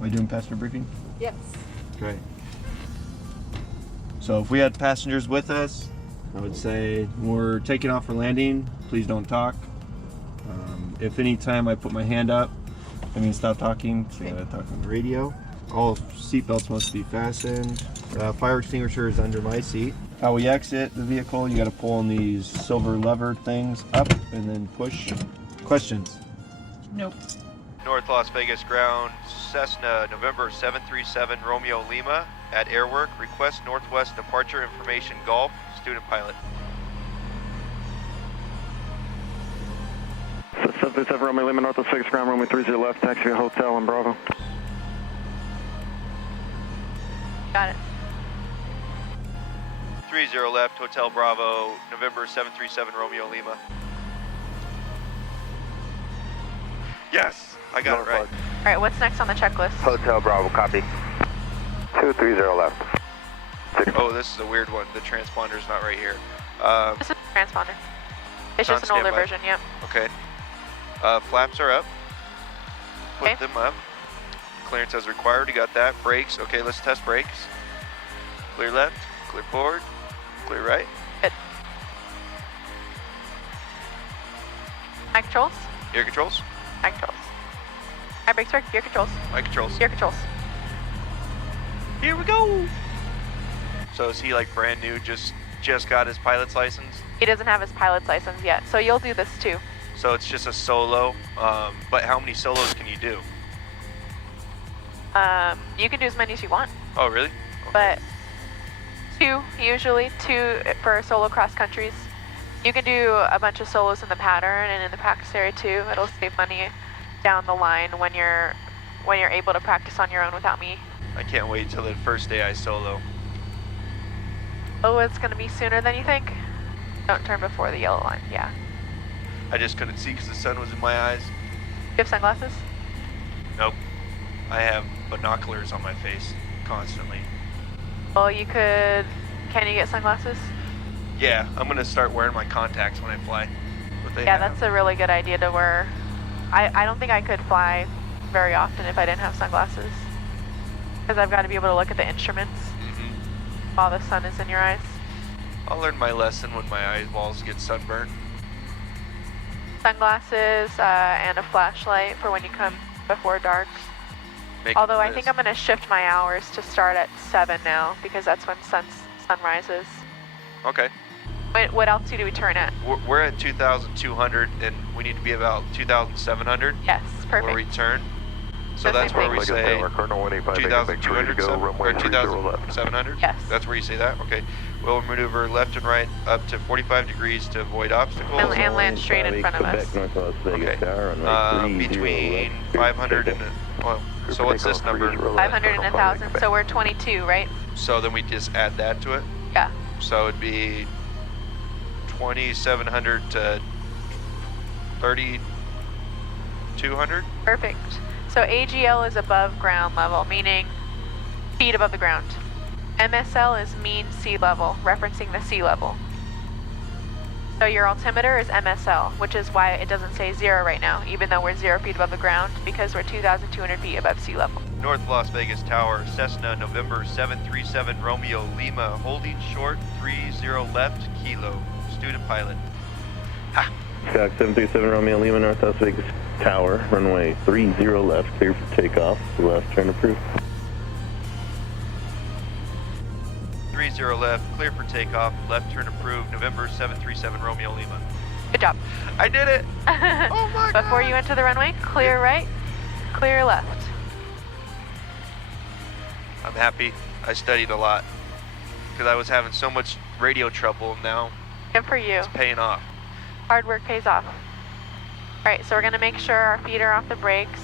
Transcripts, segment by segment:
Are you doing passenger briefing? Yes. Great. So if we had passengers with us, I would say when we're taking off for landing, please don't talk. If any time I put my hand up, I mean stop talking, so you gotta talk on the radio. All seatbelts must be fastened. Fire extinguisher is under my seat. How we exit the vehicle, you gotta pull on these silver lever things up and then push. Questions? Nope. North Las Vegas ground, Cessna, November 737 Romeo Lima at Airwork. Request Northwest departure information Golf, student pilot. 737 Romeo Lima, Northwest Vegas ground, Romeo 30 left, taxi to hotel in Bravo. Got it. 30 left, Hotel Bravo, November 737 Romeo Lima. Yes, I got it right. All right, what's next on the checklist? Hotel Bravo, copy. 230 left. Oh, this is a weird one. The transponder's not right here. This is a transponder. It's On just an older standby. version, yep. Okay. Flaps are up. Put Okay. them up. Clearance as required. You got that. Brakes. Okay, let's test brakes. Clear left. Clear forward. Clear right. Good. Eye controls? Ear controls. Eye controls. Eye brakes work, gear controls. Eye controls. Gear controls. Here we go. So is he like brand new? Just got his pilot's license. He doesn't have his pilot's license yet, so you'll do this too. So it's just a solo. But how many solos can you do? You can do as many as you want, Oh, really? Okay. but two for solo cross countries. You can do a bunch of solos in the pattern and in the practice area too. It'll save money down the line when you're able to practice on your own without me. I can't wait till the first day I solo. Oh, it's gonna be sooner than you think. Don't turn before the yellow line. Yeah. I just couldn't see because the sun was in my eyes. You have sunglasses? Nope. I have binoculars on my face constantly. Well, you could. Can you get sunglasses? Yeah, I'm gonna start wearing my contacts when I fly. What they Yeah, have. that's a really good idea to wear. I don't think I could fly very often if I didn't have sunglasses. Because I've got to be able to look at the instruments while the sun is in your eyes. I'll learn my lesson when my eyeballs get sunburnt. Sunglasses and a flashlight for when you come before dark. Make Although a I list. think I'm going to shift my hours to start at 7 now because that's when sun rises. Okay. What altitude do we turn at? We're at 2,200 and we need to be about 2,700 Yes, where perfect. we turn. So That's that's where my we thing. say Colonel 185, 2,200 or 2,700? Yes. That's where you say that? Okay. We'll maneuver left and right up to 45 degrees to avoid obstacles. And land straight in front of us. Okay. Between 500 and, well, so what's this number? 500 and 1,000, so we're 22, right? So then we just add that to it? Yeah. So it'd be 2,700 to 3,200? Perfect. So AGL is above ground level, meaning feet above the ground. MSL is mean sea level, referencing the sea level. So your altimeter is MSL, which is why it doesn't say 0 right now, even though we're 0 feet above the ground, because we're 2,200 feet above sea level. North Las Vegas Tower, Cessna, November 737 Romeo Lima, holding short 30 left, kilo, student pilot. Ha! Scout 737 Romeo Lima, North Las Vegas Tower, runway 30 left, clear for takeoff, left turn approved. 30 left, clear for takeoff, left turn approved, November 737 Romeo Lima. Good job. I did it! Oh my God! Before you enter the runway, clear right, clear left. I'm happy. I studied a lot because I was having so much radio trouble and now Good for you. it's paying off. Hard work pays off. All right, so we're gonna make sure our feet are off the brakes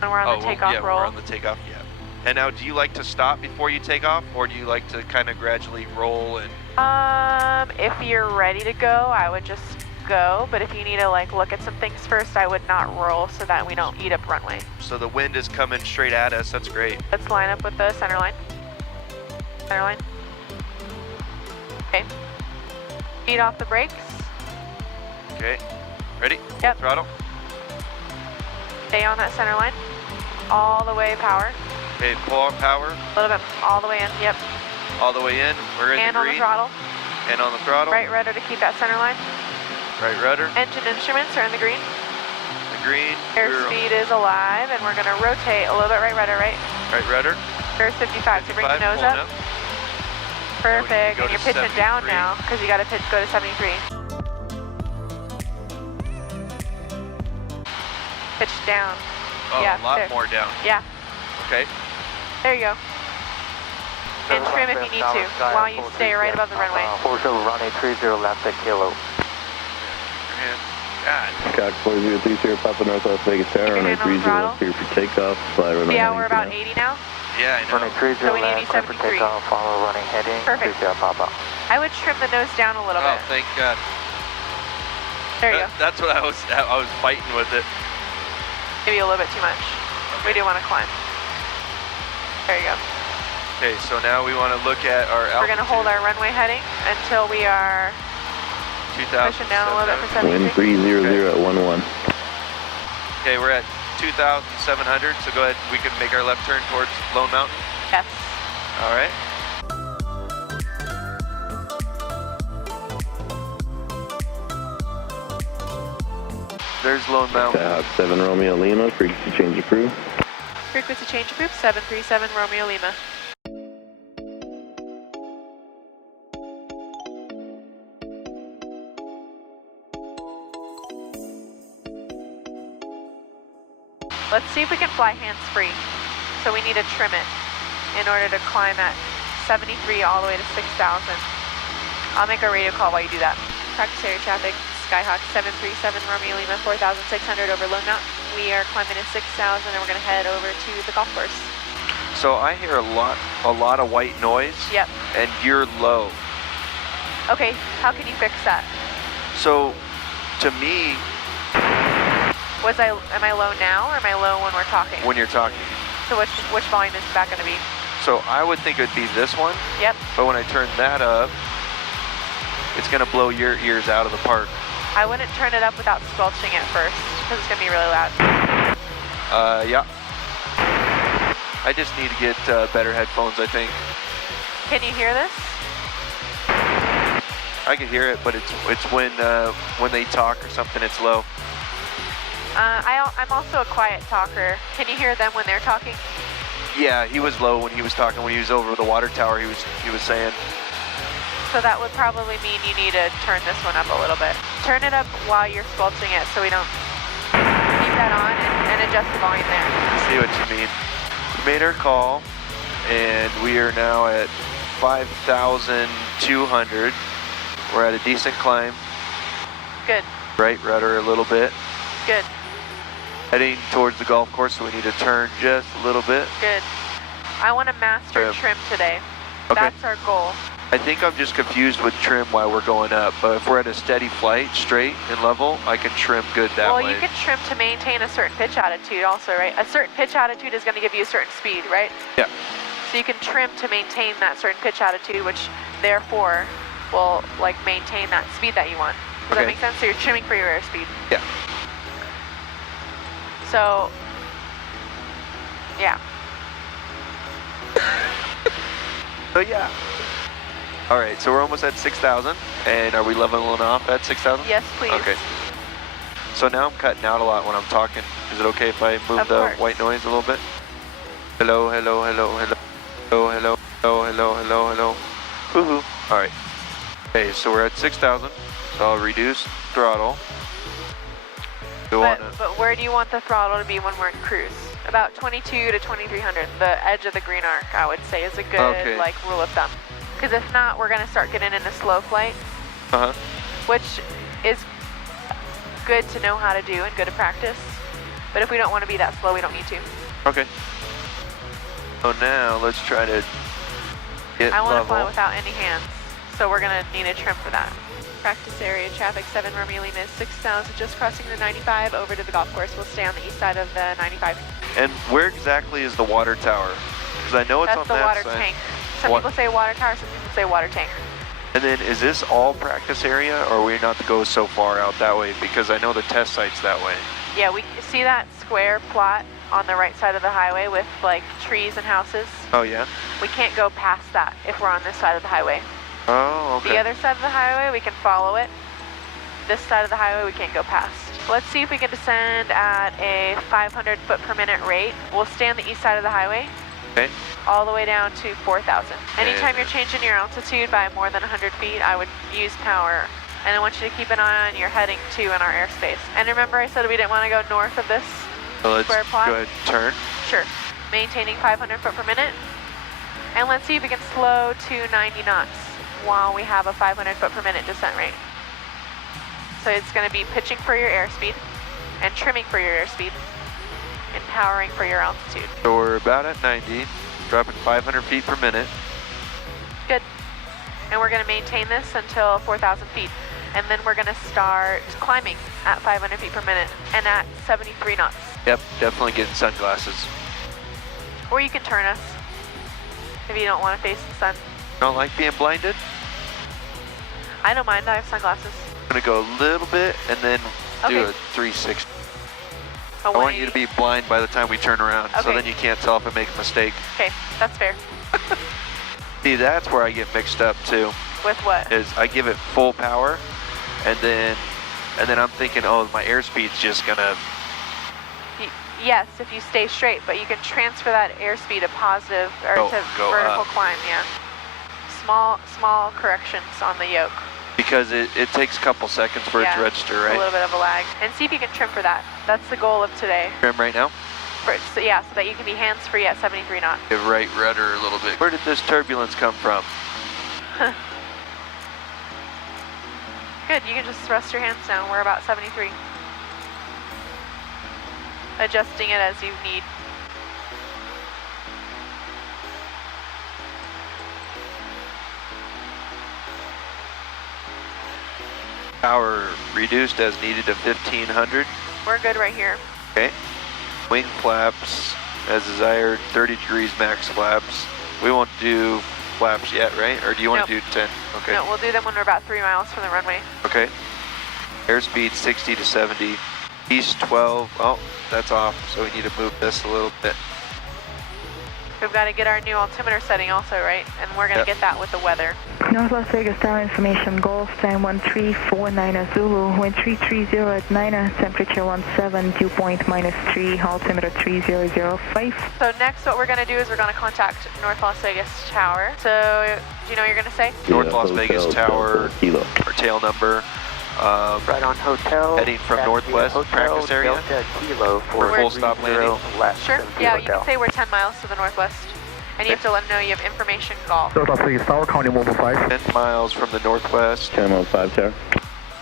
when we're on the takeoff yeah, roll. we're on the takeoff, yeah. And now, do you like to stop before you take off, or do you like to kind of gradually roll and... If you're ready to go, I would just go, but if you need to like look at some things first, I would not roll so that we don't eat up runway. So the wind is coming straight at us, that's great. Let's line up with the center line. Center line. Okay. Feet off the brakes. Okay, ready? Yep. Throttle. Stay on that center line. all the way power. Okay, pull on power. A little bit all the way in. Yep. All the way in. We're in And the on the green. throttle. And on the throttle. Right rudder to keep that center line. Right rudder. Engine instruments are in the green. The green. Airspeed is alive, and we're going to rotate a little bit right rudder, right? Right rudder. There's 55, so bring the nose pulling up. Perfect, go and to you're pitching down 73. now, because you got to go to 73. Pitch down. Oh, Yeah, a lot there. more down. Yeah, Okay. there you go. And trim if you need to, while you stay right above the runway. 40 runway 30 left at kilo. God. Cock 4030 Papa North Las Vegas Tower, Keep your runway hand on the 30 throttle. left, clear for takeoff, fly runway Yeah, heading we're for about now. 80 now. Yeah, I Runway know. 30 So we need to be left, clear for 73. takeoff, follow running heading. Perfect. 30 Papa. I would trim the nose down a little Oh, bit. thank God. There you go. That's what I was fighting with it. Maybe a little bit too much. We do want to climb. There you go. Okay, so now we want to look at our altitude. We're going to hold our runway heading until we are 2,000. pushing down a little bit for Wind 73. 300 at 11. Okay, we're at 2,700, so go ahead. We can make our left turn towards Lone Mountain. Yes. All right. There's Lone Mountain. Hawk 7 Romeo Lima, frequency change approved. Frequency change approved, 737 Romeo Lima. Let's see if we can fly hands-free. So we need to trim it in order to climb at 73 all the way to 6,000. I'll make a radio call while you do that. Practice area traffic, Skyhawk 737 Romeo Lima 4,600 over Lone Mountain. We are climbing to 6,000 and we're going to head over to the golf course. So I hear a lot of white noise. Yep. And you're low. Okay, how can you fix that? So, to me, Am I low now or am I low when we're talking? when you're talking, So which volume is that going to be? so I would think it would be this one, Yep. but when I turn that up, it's gonna blow your ears out of the park. I wouldn't turn it up without squelching it first because it's going to be really loud. Yeah. I just need to get better headphones, I think. Can you hear this? I can hear it, but it's when they talk or something, it's low. I'm also a quiet talker. Can you hear them when they're talking? Yeah, he was low when he was talking. When he was over the water tower, he was saying. So that would probably mean you need to turn this one up a little bit. Turn it up while you're squelching it so we don't keep that on and adjust the volume there. I see what you mean. We made our call, and we are now at 5,200. We're at a decent climb. Good, Right rudder a little bit. good, Heading towards the golf course, so we need to turn just a little bit. good. I want to master Trim. trim today. Okay. That's our goal. I think I'm just confused with trim while we're going up, but if we're at a steady flight, straight and level, I can trim good that Well, way. you can trim to maintain a certain pitch attitude also, right? A certain pitch attitude is going to give you a certain speed, right? Yeah. So you can trim to maintain that certain pitch attitude, which therefore will like maintain that speed that you want. Does that Okay. make sense? So you're trimming for your airspeed. Yeah. So, yeah. So yeah. All right, so we're almost at 6,000, and are we leveling off at 6,000? Yes, please. Okay. So now I'm cutting out a lot when I'm talking. Is it okay if I move Of the course. white noise a little bit? Hello, hello, hello, hello, hello, hello, hello, hello, hello, hello. Woohoo. All right. Okay, so we're at 6,000. So I'll reduce throttle. But where do you want the throttle to be when we're in cruise? About 22 to 2300. The edge of the green arc, I would say, is a good Okay. like rule of thumb. Because if not, we're going to start getting into slow flight, Uh-huh. which is good to know how to do and good to practice. But if we don't want to be that slow, we don't need to. Okay. So now let's try to get I want to level. fly without any hands, so we're going to need a trim for that. Practice area traffic 7 Romeo Lima is 6,000, just crossing the 95 over to the golf course. We'll stay on the east side of the 95. And where exactly is the water tower? Because I know it's That's on the that water side. tank. Some What- people say water tower, some people say water tank. And then is this all practice area, or are we not to go so far out that way? Because I know the test site's that way. Yeah, we see that square plot on the right side of the highway with like trees and houses. Oh, yeah? We can't go past that if we're on this side of the highway. Oh, okay. The other side of the highway, we can follow it. This side of the highway, we can't go past. Let's see if we can descend at a 500 foot per minute rate. We'll stay on the east side of the highway. Okay. All the way down to 4,000. Anytime you're changing your altitude by more than 100 feet, I would use power. And I want you to keep an eye on your heading too in our airspace. And remember I said we didn't want to go north of this So let's square plot? go ahead and turn. Sure. Maintaining 500 foot per minute. And let's see if we can slow to 90 knots while we have a 500 foot per minute descent rate. So it's going to be pitching for your airspeed and trimming for your airspeed and powering for your altitude. So we're about at 90, dropping 500 feet per minute. Good. And we're going to maintain this until 4,000 feet. And then we're going to start climbing at 500 feet per minute and at 73 knots. Yep, definitely getting sunglasses. Or you can turn us if you don't want to face the sun. Don't like being blinded? I don't mind, I have sunglasses. I'm gonna go a little bit and then do Okay. a 360. Oh, I want you to be blind by the time we turn around, so Okay. then you can't tell if I make a mistake. Okay, that's fair. See, that's where I get mixed up too, With what? is I give it full power, and then I'm thinking, oh, my airspeed's just gonna, Yes, if you stay straight, but you can transfer that airspeed to positive or Go to vertical up. climb, yeah. Small corrections on the yoke. because it takes a couple seconds for it Yeah, to register, A right? little bit of a lag. And see if you can trim for that. That's the goal of today. Trim right now? So that you can be hands-free at 73 knots. Give right rudder a little bit. Where did this turbulence come from? Good, you can just thrust your hands down. We're about 73. Adjusting it as you need. Power reduced as needed to 1500. We're good right here. Okay. Wing flaps as desired, 30 degrees max flaps. We won't do flaps yet, right? Or do you want Nope. to do 10? Okay. No, we'll do them when we're about 3 miles from the runway. Okay. Airspeed 60 to 70. East 12. Oh, that's off, so we need to move this a little bit. We've got to get our new altimeter setting also, right? And we're going to Yep. get that with the weather. North Las Vegas Tower information, Golf time 1349 Zulu, wind 330 at 9, temperature 17, dew point -3, altimeter 3005. So next what we're going to do is we're going to contact North Las Vegas Tower. So do you know what you're going to say? North Yeah, Las Vegas hotel, Tower, Kilo. our tail number. Right on hotel. Heading from Taxi northwest hotel, practice area. Delta Kilo For full stop 430 landing. left. Sure. Tennessee Yeah, you Hotel. can say we're 10 miles to the northwest. And you have to let them know you have information golf. North Las Vegas Tower, County Mobile 5. 10 miles from the northwest. Camo 5 Tower.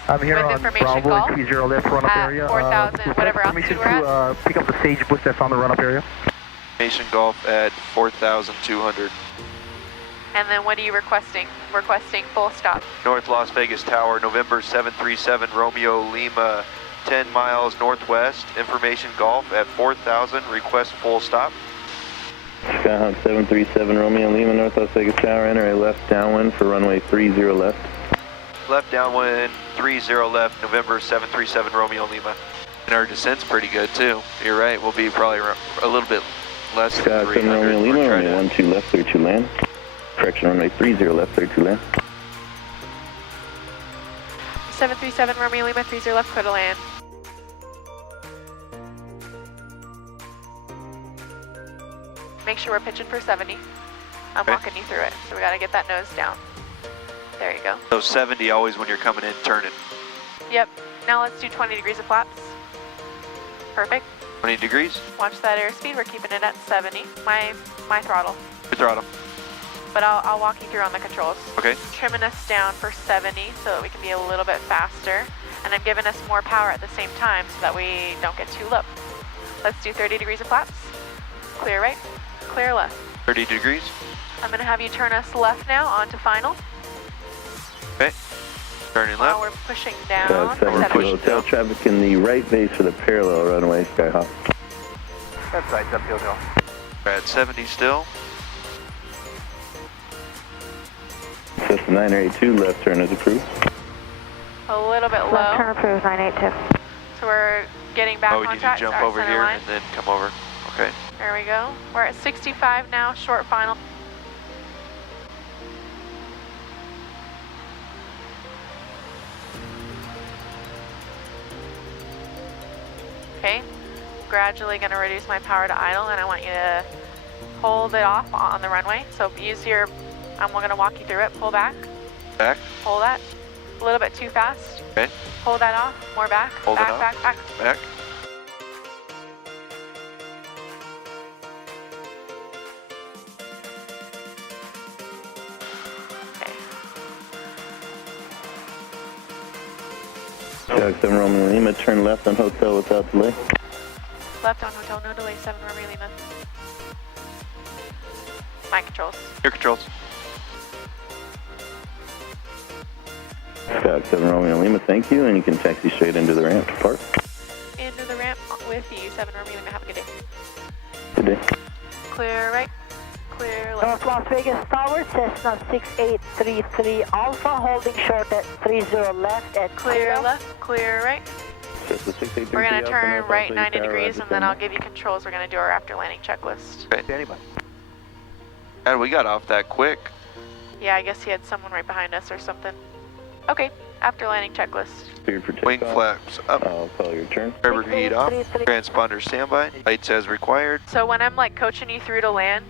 I'm here With on information Bravo call and 30 left run-up at area. 4,000, request whatever permission altitude we're to pick up the stage bus that's on the run-up area. Nation Golf at 4,200. And then what are you requesting? Requesting full stop. North Las Vegas Tower, November 737 Romeo Lima, 10 miles northwest. Information Golf at 4,000. Request full stop. Skyhawk 737 Romeo Lima, North Las Vegas Tower, enter a left downwind for runway 30 left. Left downwind, 30 left, November 737 Romeo Lima. And our descent's pretty good too. You're right, we'll be probably a little bit less than Skyhawk 7 300. Romeo Lima, We're trying runway to- 12 left, 32 land. Correction, runway 30 left, 32 land. 737 Romeo Lima 30 left, clear to land. Make sure we're pitching for 70. I'm Okay. walking you through it, so we got to get that nose down. There you go. So 70 always when you're coming in, turning. Yep. Now let's do 20 degrees of flaps. Perfect. 20 degrees, Watch that airspeed. We're keeping it at 70. My throttle. your throttle. But I'll walk you through on the controls. Okay. Trimming us down for 70 so that we can be a little bit faster. And I'm giving us more power at the same time so that we don't get too low. Let's do 30 degrees of flaps. Clear right, clear left. 30 degrees. I'm gonna have you turn us left now onto final. Okay. Turning While left. we're pushing down Skyhawk for 7 pushing 70. hotel down. traffic in the right base for the parallel runway, Skyhawk. That's right, uphill hill. We're at 70 still. Cessna 982, left turn is approved. A little bit Left turn low. approved, 982. So we're getting back Oh, we on need to track. jump our over center here line. and then come over. Okay. There we go. We're at 65 now, short final. Okay, gradually gonna reduce my power to idle, and I want you to hold it off on the runway. So use your, I'm gonna walk you through it. Pull back. Back. Hold that. A little bit too fast. Okay. Hold that off. More back. Hold back, it off. back, back. Back. Okay. Sky 7 Romeo Lima, turn left on hotel without delay. Left on hotel, no delay, 7 Romeo Lima. My controls. Your controls. Sky 7 Romeo Lima, thank you, and you can taxi straight into the ramp to park. Into the ramp with you, 7 Romeo Lima. Have a good day. Good day. Clear right. Clear left. North Las Vegas Tower, Cessna 6833 Alpha, holding short at 30 left at Clear left. Clear right. Cessna 6833 We're gonna Alpha, turn North Las right Vegas 90 Tower, degrees, Roger, and then I'll send. give you controls. We're gonna do our after landing checklist. Okay. Anybody? God, we got off that quick. Yeah, I guess he had someone right behind us or something. Okay, after landing checklist. Cleared for takeoff. Wing flaps up. I'll call your turn. Driver heat off. Transponder standby. Lights as required. So when I'm like coaching you through to land,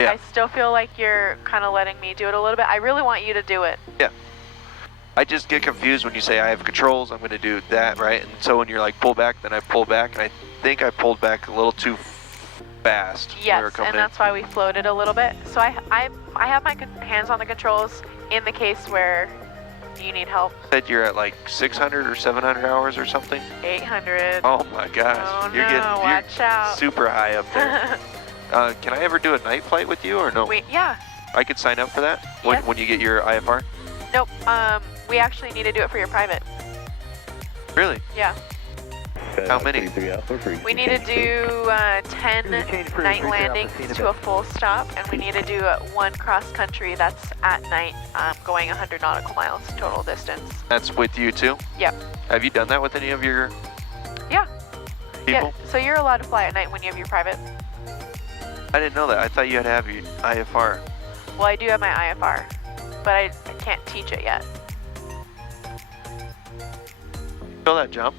Yeah. I still feel like you're kind of letting me do it a little bit. I really want you to do it. I just get confused when you say I have controls, I'm going to do that, right? And so when you're like pull back, then I pull back, and I think I pulled back a little too fast. when we were Yes, coming and in. that's why we floated a little bit. So I have my hands on the controls in the case where you need help. Said you're at like 600 or 700 hours or something. 800. Oh my gosh, Oh, you're no, watch you're out. super high up there. Can I ever do a night flight with you or no? Yeah. I could sign up for that Yes. when you get your IFR. Nope. We actually need to do it for your private. Really? Yeah. How many? 33 Alpha for We need to do 10 night landings to a full stop, and we need to do one cross country that's at night, going 100 nautical miles total distance. That's with you too? Yep. Have you done that with any of your Yeah. people? Yeah. So you're allowed to fly at night when you have your private. I didn't know that. I thought you had to have your IFR. Well, I do have my IFR, but I can't teach it yet. Feel that jump?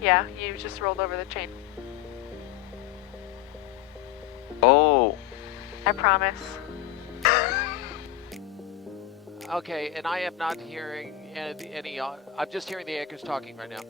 Yeah, you just rolled over the chain. Oh. I promise. Okay, and I am not hearing any I'm just hearing the anchors talking right now.